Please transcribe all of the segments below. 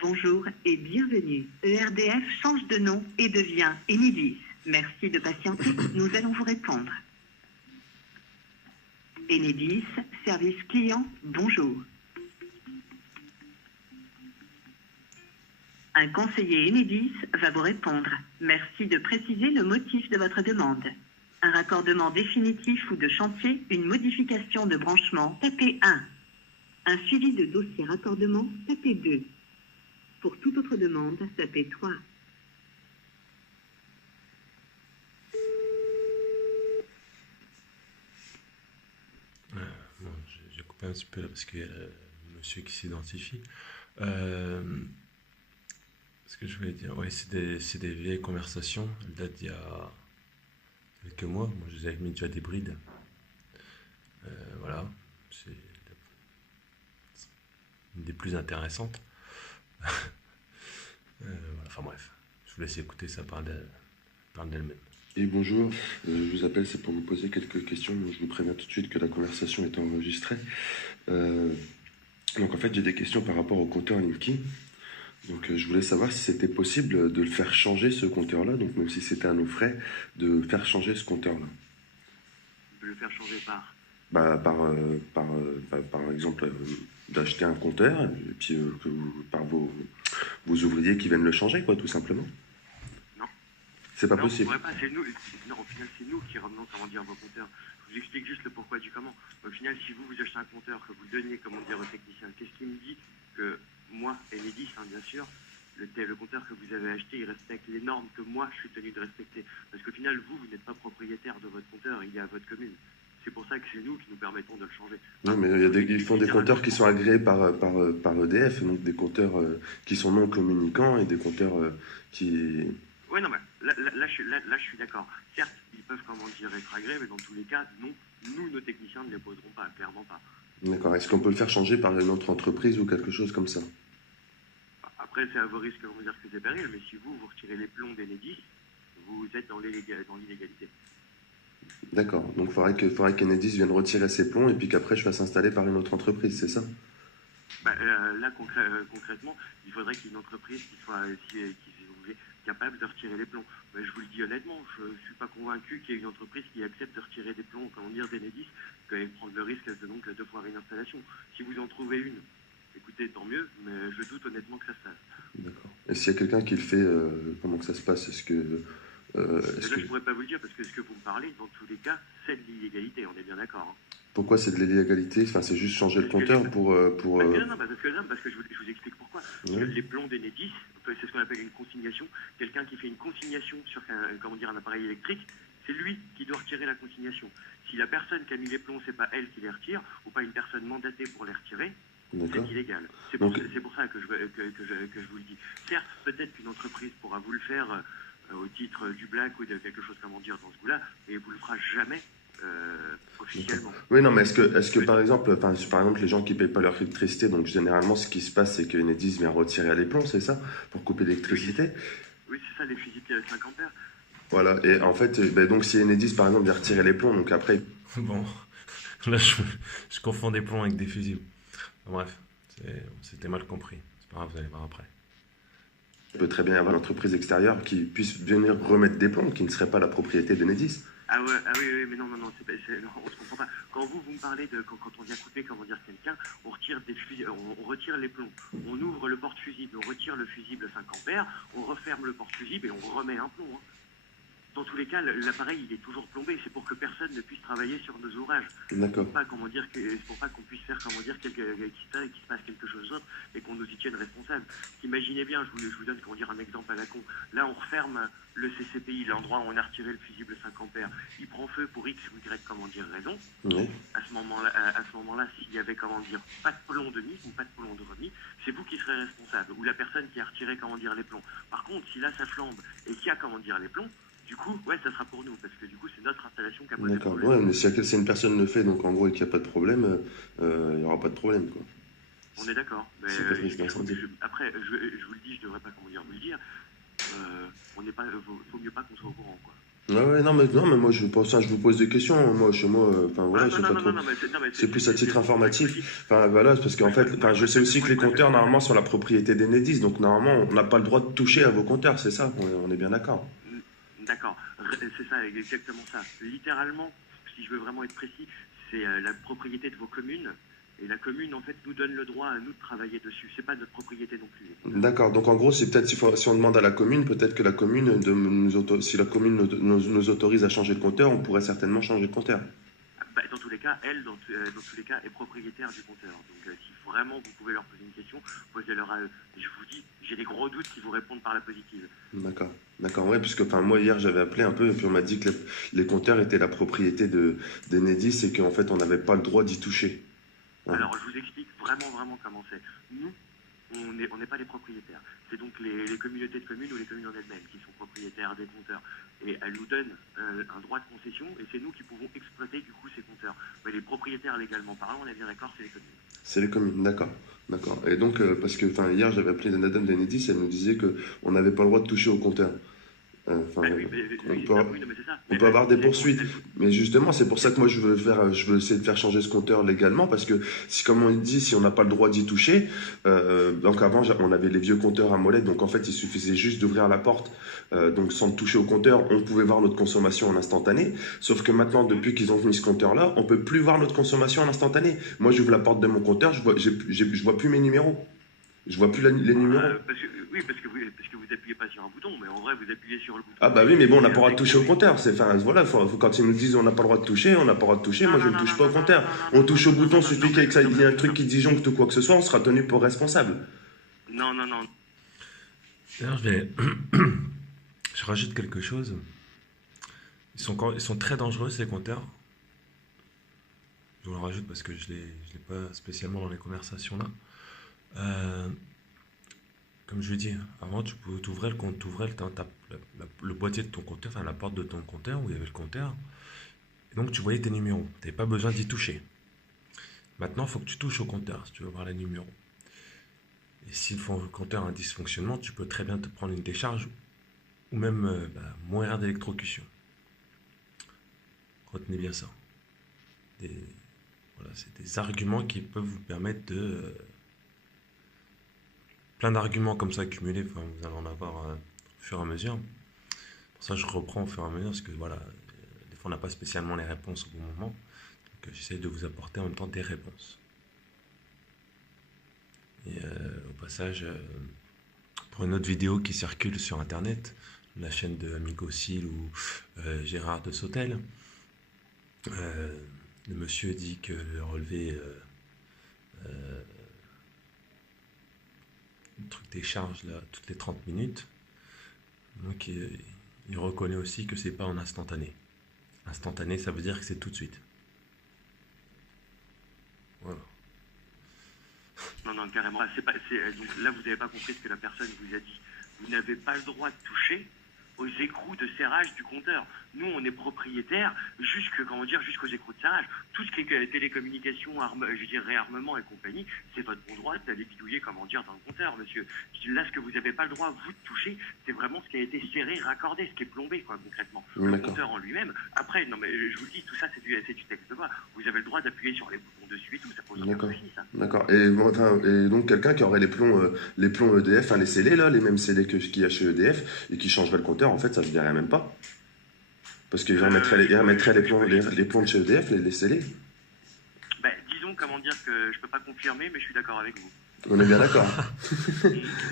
Bonjour et bienvenue. ERDF change de nom et devient Enedis. Merci de patienter, nous allons vous répondre. Enedis, service client, bonjour. Un conseiller Enedis va vous répondre. Merci de préciser le motif de votre demande. Un raccordement définitif ou de chantier, une modification de branchement, tapez 1. Un suivi de dossier raccordement, tapez 2. Pour toute autre demande, tapez 3. Bon, j'ai coupé un petit peu là parce qu'il y a monsieur qui s'identifie. Ce que je voulais dire, ouais, c'est des vieilles conversations. Elles datent d'il y a quelques mois. Moi, je les avais mis déjà des brides. Voilà, c'est une des plus intéressantes. Voilà, enfin bref, je vous laisse écouter, ça parle d'elle-même. Et bonjour, je vous appelle, c'est pour vous poser quelques questions. Je vous préviens tout de suite que la conversation est enregistrée. Donc en fait, j'ai des questions par rapport au compteur Linky. Donc je voulais savoir si c'était possible de le faire changer ce compteur-là, donc même si c'était à nos frais, de faire changer ce compteur-là. De le faire changer par Par exemple, d'acheter un compteur, et puis par vos ouvriers qui viennent le changer, quoi, tout simplement. Non. C'est pas Non, possible. Pas, c'est nous, non, au final, c'est nous qui ramenons, comment dire, vos compteurs. Je vous explique juste le pourquoi du comment. Au final, si vous achetez un compteur, que vous le donniez, comment dire, au technicien, qu'est-ce qui me dit que moi, Enedis, bien sûr, le compteur que vous avez acheté, il respecte les normes que moi, je suis tenu de respecter. Parce qu'au final, vous n'êtes pas propriétaire de votre compteur, il est à votre commune. C'est pour ça que c'est nous qui nous permettons de le changer. Non, mais ils font des compteurs qui sont agréés par EDF, donc des compteurs qui sont non communicants et des compteurs qui... Oui, non, mais là, je suis d'accord. Certes, ils peuvent, comment dire, être agréés, mais dans tous les cas, non, nous, nos techniciens ne les poseront pas, clairement pas. D'accord. Est-ce qu'on peut le faire changer par une autre entreprise ou quelque chose comme ça? Après, c'est à vos risques, comment dire, que des périls, mais si vous retirez les plombs d'Enedis, vous êtes dans l'illégalité. D'accord. Donc il faudrait qu'Enedis vienne retirer ses plombs et puis qu'après je fasse installer par une autre entreprise, c'est ça? Là, concrètement, il faudrait qu'il y ait une entreprise qui soit capable de retirer les plombs. Mais je vous le dis honnêtement, je ne suis pas convaincu qu'il y ait une entreprise qui accepte de retirer des plombs, comment dire, d'Enedis, et prendre le risque de foirer une installation. Si vous en trouvez une, écoutez, tant mieux, mais je doute honnêtement que ça se fasse. D'accord. Et s'il y a quelqu'un qui le fait, comment que ça se passe? Je ne pourrais pas vous le dire, parce que ce que vous me parlez, dans tous les cas, c'est de l'illégalité, on est bien d'accord. Hein. Pourquoi c'est de l'illégalité? Enfin, c'est juste changer le compteur pour... Non, parce que je vous explique pourquoi. Oui. Les plombs d'Enedis, c'est ce qu'on appelle une consignation. Quelqu'un qui fait une consignation sur un appareil électrique, c'est lui qui doit retirer la consignation. Si la personne qui a mis les plombs, c'est pas elle qui les retire, ou pas une personne mandatée pour les retirer, c'est illégal. C'est pour ça que je vous le dis. Certes, peut-être qu'une entreprise pourra vous le faire au titre du black ou de quelque chose, comment dire, dans ce goût-là, mais vous le fera jamais officiellement. Oui, non, mais est-ce que par exemple, les gens qui ne payent pas leur électricité, donc généralement ce qui se passe, c'est que Enedis vient retirer les plombs, c'est ça? Pour couper l'électricité? Oui, c'est ça, les fusibles 5 ampères. Voilà, et en fait, donc si Enedis par exemple vient retirer les plombs, donc après... Bon, là je confonds des plombs avec des fusibles. Bref, c'était mal compris. C'est pas grave, vous allez voir après. Il peut très bien y avoir une entreprise extérieure qui puisse venir remettre des plombs qui ne seraient pas la propriété d'Enedis. Oui, mais non, on se comprend pas. Quand vous me parlez de quand on vient couper, comment dire, quelqu'un, on retire les plombs, on ouvre le porte-fusible, on retire le fusible 5 ampères, on referme le porte-fusible et on remet un plomb. Hein. Dans tous les cas, l'appareil il est toujours plombé. C'est pour que personne ne puisse travailler sur nos ouvrages. D'accord. C'est pour pas qu'on puisse faire, comment dire, qu'il se passe quelque chose d'autre et qu'on nous y tienne responsable. Imaginez bien, je vous donne, comment dire, un exemple à la con. Là, on referme le CCPI, l'endroit où on a retiré le fusible 5 ampères. Il prend feu pour X ou Y, comment dire, raison. Oui. À ce moment-là, s'il y avait, comment dire, pas de plomb de mise ou pas de plomb de remis, c'est vous qui serez responsable ou la personne qui a retiré, comment dire, les plombs. Par contre, si là ça flambe et qu'il y a, comment dire, les plombs, du coup, ouais, ça sera pour nous, parce que du coup, c'est notre installation qui a posé D'accord, problème. ouais, mais si une personne le fait, donc en gros, et qu'il n'y a pas de problème, il n'y aura pas de problème, quoi. On est d'accord. Mais C'est pas de risque d'incendie. après, je vous le dis, je devrais pas, comment dire, vous le dire. Faut mieux pas qu'on soit au courant, quoi. Ouais, non, mais moi, je vous pose des questions. Moi, chez moi, enfin, Ah, voilà, je non, sais non, pas non, non, trop. non, mais C'est plus à titre c'est pour être poli. informatif. Enfin, voilà, parce qu'en fait, enfin, je sais aussi que les compteurs, Moi, normalement, sont la propriété d'Enedis. Donc, normalement, on n'a pas le droit de toucher à vos compteurs, c'est ça? On est bien d'accord. d'accord, c'est ça, exactement ça. Littéralement, si je veux vraiment être précis, c'est la propriété de vos communes. Et la commune, en fait, nous donne le droit à nous de travailler dessus. C'est pas notre propriété non plus, les compteurs. D'accord. Donc, en gros, c'est peut-être si on demande à la commune, peut-être que la commune, si la commune nous autorise à changer de compteur, on pourrait certainement changer de compteur. Bah, dans tous les cas, elle, dans tous les cas, est propriétaire du compteur. Donc, si vraiment vous pouvez leur poser une question, posez-leur à eux. Je vous dis, j'ai des gros doutes qu'ils vous répondent par la positive. D'accord. D'accord, ouais, parce que enfin, moi, hier, j'avais appelé un peu, et puis on m'a dit que les compteurs étaient la propriété d'Enedis et qu'en fait, on n'avait pas le droit d'y toucher. Ouais. Alors, je vous explique vraiment, vraiment comment c'est. Nous, on n'est pas les propriétaires. C'est donc les communautés de communes ou les communes en elles-mêmes qui sont propriétaires des compteurs. Et elles nous donnent un droit de concession et c'est nous qui pouvons exploiter du coup ces compteurs. Mais les propriétaires légalement parlant, on est bien d'accord, c'est les communes. C'est les communes, d'accord. D'accord. Et donc, parce que enfin, hier, j'avais appelé Madame d'Enedis, elle nous disait qu'on n'avait pas le droit de toucher au compteur. Enfin, Bah oui, on oui, peut, oui, non, mais c'est ça. on Mais peut avoir des elles poursuites. elles Mais justement, c'est pour ça que moi, je veux essayer de faire changer ce compteur légalement, parce que si, comme on dit, si on n'a pas le droit d'y toucher, donc avant, on avait les vieux compteurs à molette, donc en fait, il suffisait juste d'ouvrir la porte, donc sans toucher au compteur, on pouvait voir notre consommation en instantané. Sauf que maintenant, depuis qu'ils ont mis ce compteur-là, on peut plus voir notre consommation en instantané. Moi, j'ouvre la porte de mon compteur, je vois plus mes numéros. Je vois plus les numéros. oui, parce que vous appuyez pas sur un bouton, mais en vrai, vous appuyez sur le bouton. Ah bah oui, mais bon, on n'a Et pas le droit de avec toucher au compteur. Enfin, voilà, quand ils nous disent on n'a pas le droit de toucher, on n'a pas le droit de toucher, Non, moi je non, ne non, touche non, pas au non, non, compteur. non, non, On non, touche au non, non, bouton, non, suffit non, qu'il y ait un truc non, qui disjoncte ou quoi que ce soit, on sera tenu pour responsable. non, non, non. D'ailleurs, je rajoute quelque chose. Ils sont très dangereux, ces compteurs. Je vous le rajoute parce que je l'ai pas spécialement dans les conversations là. Euh, Comme je l'ai dit, avant tu ouvrais le compte, le boîtier de ton compteur, enfin la porte de ton compteur où il y avait le compteur. Et donc tu voyais tes numéros. Tu n'avais pas besoin d'y toucher. Maintenant, il faut que tu touches au compteur si tu veux voir les numéros. Et si le compteur a un dysfonctionnement, tu peux très bien te prendre une décharge ou même mourir d'électrocution. Retenez bien ça. Voilà, c'est des arguments qui peuvent vous permettre de... plein d'arguments comme ça accumulés, enfin, vous allez en avoir au fur et à mesure. Pour ça, je reprends au fur et à mesure parce que voilà, des fois, on n'a pas spécialement les réponses au bon moment. Donc, j'essaie de vous apporter en même temps des réponses. Et au passage, pour une autre vidéo qui circule sur internet, la chaîne de Amigo Sil ou Gérard de Sautel, le monsieur dit que le relevé le truc des charges là toutes les 30 minutes. Donc il reconnaît aussi que c'est pas en instantané. Instantané, ça veut dire que c'est tout de suite. Voilà. Non, non, carrément. Donc là, vous n'avez pas compris ce que la personne vous a dit. Vous n'avez pas le droit de toucher aux écrous de serrage du compteur. Nous, on est propriétaire jusqu'aux écrous de serrage. Tout ce qui est télécommunications, réarmement et compagnie, c'est votre bon droit d'aller bidouiller, dans le compteur, monsieur. Là, ce que vous n'avez pas le droit, vous, de toucher, c'est vraiment ce qui a été serré, raccordé, ce qui est plombé, concrètement. Le compteur en lui-même. Après, non, mais je vous le dis, tout ça, c'est du texte de loi. Vous avez le droit d'appuyer sur les boutons dessus et tout, ça pose aucun souci, ça. D'accord. Et donc quelqu'un qui aurait les plombs EDF, les scellés là, les mêmes scellés qu'il y a chez EDF, et qui changerait le compteur, en fait, ça se verrait même pas. Parce qu'ils remettraient les plombs de chez EDF, les scellés. Ben, disons, que je peux pas confirmer, mais je suis d'accord avec vous. On est bien d'accord.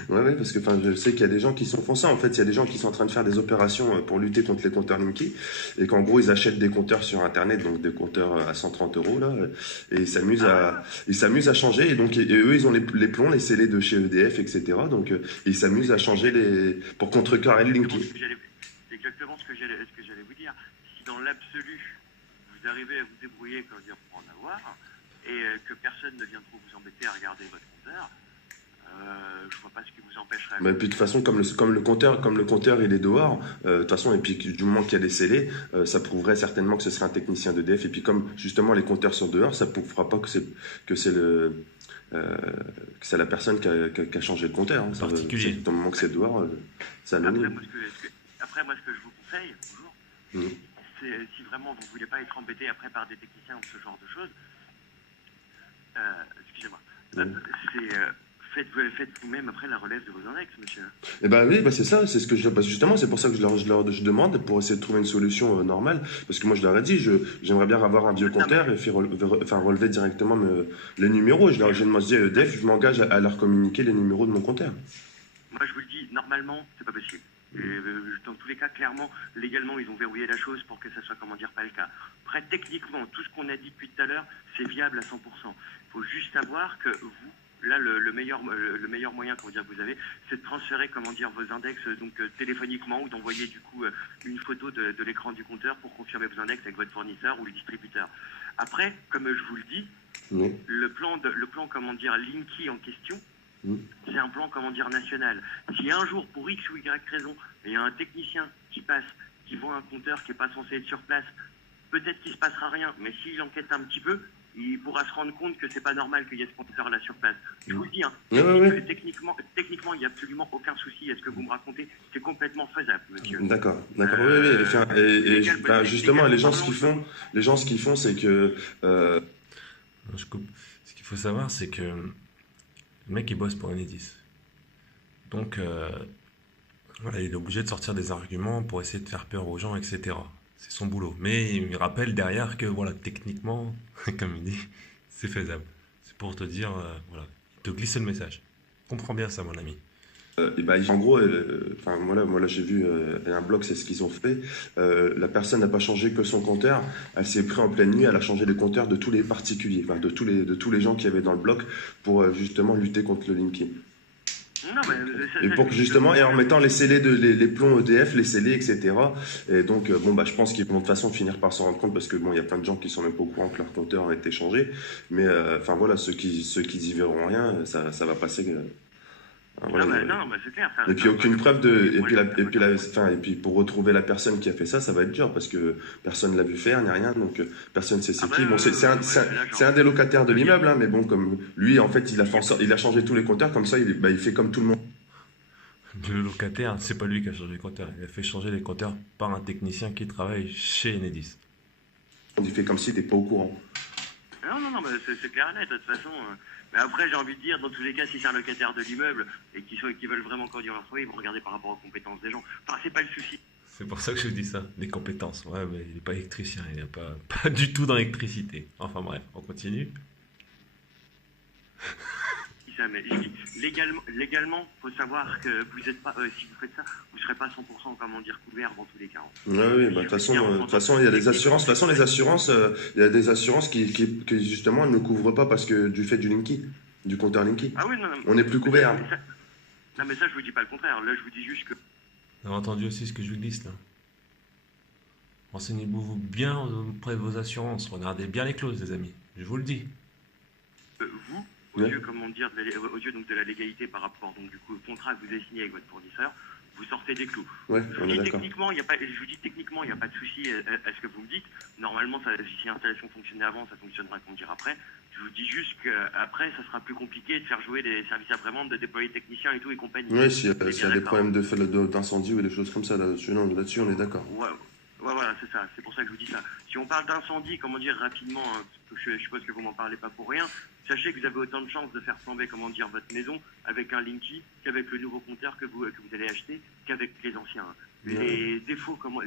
Ouais, parce que je sais qu'il y a des gens qui font ça. En fait, il y a des gens qui sont en train de faire des opérations pour lutter contre les compteurs Nimki. Et qu'en gros, ils achètent des compteurs sur Internet, donc des compteurs à 130 € là. Et ils s'amusent à changer. Et donc, eux, ils ont les plombs, les scellés de chez EDF, etc. Donc, ils s'amusent à changer pour contrecarrer le Nimki. C'est exactement ce que j'allais vous dire. Si dans l'absolu, vous arrivez à vous débrouiller, pour en avoir, et que personne ne vient trop vous embêter à regarder votre compteur, je vois pas ce qui vous empêcherait. Mais puis de toute façon, comme le compteur il est dehors, de toute façon, et puis du moment qu'il y a des scellés, ça prouverait certainement que ce serait un technicien d'EDF. Et puis comme justement les compteurs sont dehors, ça prouvera pas que c'est la personne qui a changé le compteur. Hein. Particulier. Au moment que c'est dehors, c'est anonyme. Après, moi, ce que je vous conseille, toujours, Mhm. Si vraiment vous ne voulez pas être embêté après par des techniciens ou ce genre de choses, excusez-moi, Mhm. faites vous-même après la relève de vos index, monsieur. Eh ben oui, bah c'est ça, c'est ce que parce que justement, c'est pour ça que je demande pour essayer de trouver une solution normale. Parce que moi, je leur ai dit, j'aimerais bien avoir un vieux Non, mais compteur et enfin, relever directement les numéros. J'ai demandé à EDF, je m'engage à leur communiquer les numéros de mon compteur. moi je vous le dis, normalement, c'est pas possible. Et, dans tous les cas, clairement, légalement, ils ont verrouillé la chose pour que ça soit, comment dire, pas le cas. Après, techniquement, tout ce qu'on a dit depuis tout à l'heure, c'est viable à 100%. Il faut juste savoir que vous, là, le meilleur moyen, comment dire, que vous avez, c'est de transférer, comment dire, vos index donc téléphoniquement ou d'envoyer du coup une photo de l'écran du compteur pour confirmer vos index avec votre fournisseur ou le distributeur. Après, comme je vous le dis, Oui. le plan, comment dire, Linky en question, Mhm. c'est un plan, comment dire, national. Si un jour, pour X ou Y raison, il y a un technicien qui passe, qui voit un compteur qui n'est pas censé être sur place, peut-être qu'il ne se passera rien, mais s'il enquête un petit peu, il pourra se rendre compte que c'est pas normal qu'il y ait ce compteur-là sur place. Je vous le dis, hein, Ouais, ouais, ouais. techniquement, il n'y a absolument aucun souci. Est-ce que vous me racontez? C'est complètement faisable, monsieur. D'accord, d'accord, oui, oui. Enfin, ben, justement, Légalement les gens, ce qu'ils font, c'est que Je coupe. Ce qu'il faut savoir, c'est que le mec, il bosse pour Enedis. Donc, voilà, il est obligé de sortir des arguments pour essayer de faire peur aux gens, etc. C'est son boulot. Mais il rappelle derrière que, voilà, techniquement, comme il dit, c'est faisable. C'est pour te dire, voilà, il te glisse le message. Comprends bien ça, mon ami. et ben, en gros, enfin, moi là j'ai vu un blog, c'est ce qu'ils ont fait. La personne n'a pas changé que son compteur, elle s'est pris en pleine nuit, elle a changé les compteurs de tous les particuliers, enfin, de tous les gens qui avaient dans le bloc pour justement lutter contre le linking. Non, mais Et pour que justement, et en mettant les scellés les plombs EDF, les scellés, etc. Et donc, bon, bah, je pense qu'ils vont de toute façon finir par s'en rendre compte parce que bon, il y a plein de gens qui sont même pas au courant que leur compteur a été changé. Mais enfin voilà, ceux qui y verront rien, ça va passer. Voilà, non, mais c'est clair. et puis aucune preuve de enfin, et puis pour retrouver la personne qui a fait ça, ça va être dur parce que personne l'a vu faire ni rien, donc personne sait c'est qui. Bon, c'est un des locataires de l'immeuble, hein, mais bon, comme lui en fait il a changé tous les compteurs comme ça, il fait comme tout le monde. Le locataire, c'est pas lui qui a changé les compteurs. Il a fait changer les compteurs par un technicien qui travaille chez Enedis. Il fait comme s'il n'était pas au courant. Non, mais c'est clair et net, de toute façon. Mais après, j'ai envie de dire, dans tous les cas, si c'est un locataire de l'immeuble et qui veulent vraiment conduire leur travail, ils vont regarder par rapport aux compétences des gens. Enfin, c'est pas le souci. C'est pour ça que je dis ça, des compétences. Ouais, mais il n'est pas électricien, il n'est pas du tout dans l'électricité. Enfin bref, on continue. Ça, mais légalement, faut savoir que vous êtes pas, si vous faites ça, vous serez pas 100%, comment dire, couvert dans tous les cas. Oui, oui, bah, de toute façon, il y a des assurances. De toute façon, les assurances, il y a des assurances qui justement ne couvrent pas parce que du fait du Linky, du compteur Linky. Ah oui, non, On n'est plus couvert. Non, mais ça, je vous dis pas le contraire. Là, je vous dis juste que. Vous avez entendu aussi ce que je vous glisse là. Renseignez-vous bien auprès de vos assurances. Regardez bien les clauses, les amis. Je vous le dis. Vous, aux yeux, comment dire, aux yeux donc de la légalité par rapport donc du coup au contrat que vous avez signé avec votre fournisseur, vous sortez des clous. Ouais, Je on vous est dis d'accord. techniquement, il n'y a pas de souci à ce que vous me dites. Normalement, si l'installation fonctionnait avant, ça fonctionnera, comment dire, après. Je vous dis juste qu'après, ça sera plus compliqué de faire jouer des services après-vente, de déployer techniciens et tout et compagnie. Oui, s'il y On est a bien des d'accord. problèmes d'incendie ou des choses comme ça, là-dessus, non, là-dessus, on est d'accord. Ouais, voilà, c'est ça. C'est pour ça que je vous dis ça. Si on parle d'incendie, comment dire, rapidement, hein, je suppose que vous m'en parlez pas pour rien, sachez que vous avez autant de chances de faire flamber, comment dire, votre maison avec un Linky qu'avec le nouveau compteur que vous allez acheter, qu'avec les anciens. Les défauts, comment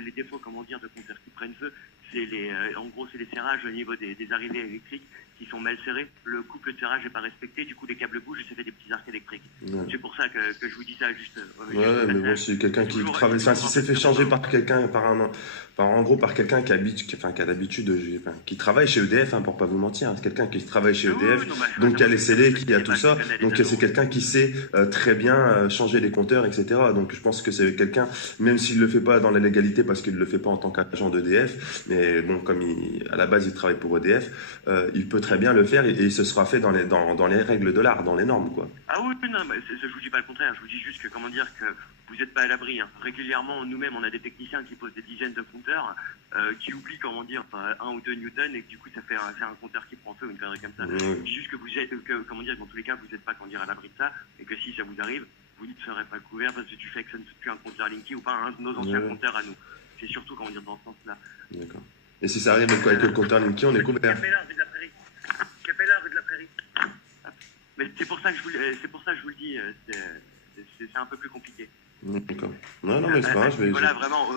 dire, de compteurs qui prennent feu, c'est en gros, c'est les serrages au niveau des arrivées électriques qui sont mal serrés. Le couple de serrage n'est pas respecté, du coup, les câbles bougent et ça fait des petits arcs électriques. Ouais. C'est pour ça que je vous dis ça juste. Ouais, mais bon, c'est quelqu'un qui travaille. Enfin, si c'est fait changer par quelqu'un, en gros, par quelqu'un qui a l'habitude, qui travaille chez EDF, hein, pour pas vous mentir, c'est quelqu'un qui travaille chez EDF, donc qui a les scellés, qui a tout ça, donc c'est quelqu'un qui sait très bien changer les compteurs, etc. Donc je pense que c'est quelqu'un, même s'il le fait pas dans la légalité parce qu'il le fait pas en tant qu'agent d'EDF, mais bon, comme à la base il travaille pour EDF, il peut très bien le faire et il se sera fait dans les règles de l'art, dans les normes, quoi. Ah oui, non, mais je vous dis pas le contraire. Je vous dis juste que, comment dire, que vous n'êtes pas à l'abri. Hein. Régulièrement, nous-mêmes, on a des techniciens qui posent des dizaines de compteurs, qui oublient, comment dire, 1 ou 2 newtons et que du coup, ça fait un compteur qui prend feu ou une connerie comme ça. Je dis juste que vous êtes, comment dire, dans tous les cas, vous n'êtes pas, comment dire, à l'abri de ça et que si ça vous arrive, vous ne serez pas couvert parce que du fait que ça ne soit plus un compteur Linky ou pas un de nos anciens compteurs à nous. c'est surtout, comment dire, dans ce sens-là. D'accord. Et si ça arrive avec le compteur Linky, on est couvert. Capella, rue de la Prairie. Capella, rue de la Prairie. Mais c'est pour ça que je vous le dis, c'est un peu plus compliqué. D'accord. Non, mais c'est pas grave. Voilà, vraiment,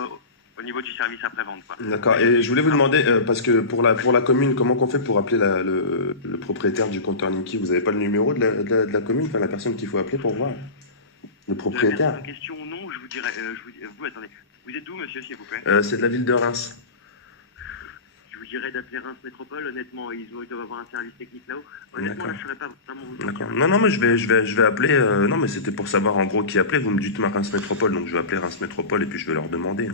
au niveau du service après-vente, quoi. D'accord. Et je voulais vous demander, parce que pour la commune, comment qu'on fait pour appeler le propriétaire du compteur Linky? Vous n'avez pas le numéro de la commune, enfin la personne qu'il faut appeler pour voir? Le propriétaire? La question, non, je vous dirais. Vous, attendez. Vous êtes d'où, monsieur, s'il vous plaît? C'est de la ville de Reims. Je vous dirais d'appeler Reims Métropole. Honnêtement, ils doivent avoir un service technique là-haut. Honnêtement, là, je ne saurais pas vraiment vous dire. D'accord. Non, mais je vais appeler. Non, mais c'était pour savoir en gros qui appelait. Vous me dites Reims Métropole, donc je vais appeler Reims Métropole et puis je vais leur demander.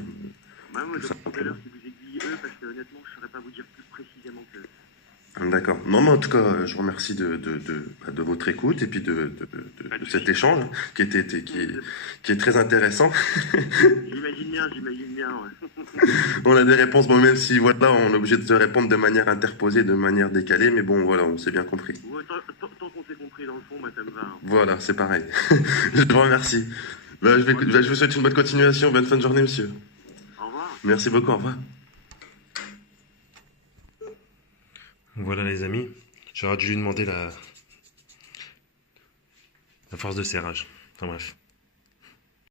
Moi, je tout à l'heure si vous aiguillez eux, parce que honnêtement, je ne saurais pas vous dire plus précisément que. D'accord. Non, mais en tout cas, je vous remercie de votre écoute et puis de cet échange qui est très intéressant. J'imagine bien, ouais. On a des réponses, bon, même si voilà, on est obligé de se répondre de manière interposée, de manière décalée, mais bon, voilà, on s'est bien compris. Ouais, tant qu'on s'est compris dans le fond, ça me va. Hein. Voilà, c'est pareil. Je vous remercie. Je vous souhaite une bonne continuation, bonne fin de journée, monsieur. Au revoir. Merci beaucoup, au revoir. Voilà les amis, j'aurais dû lui demander la force de serrage. Enfin bref.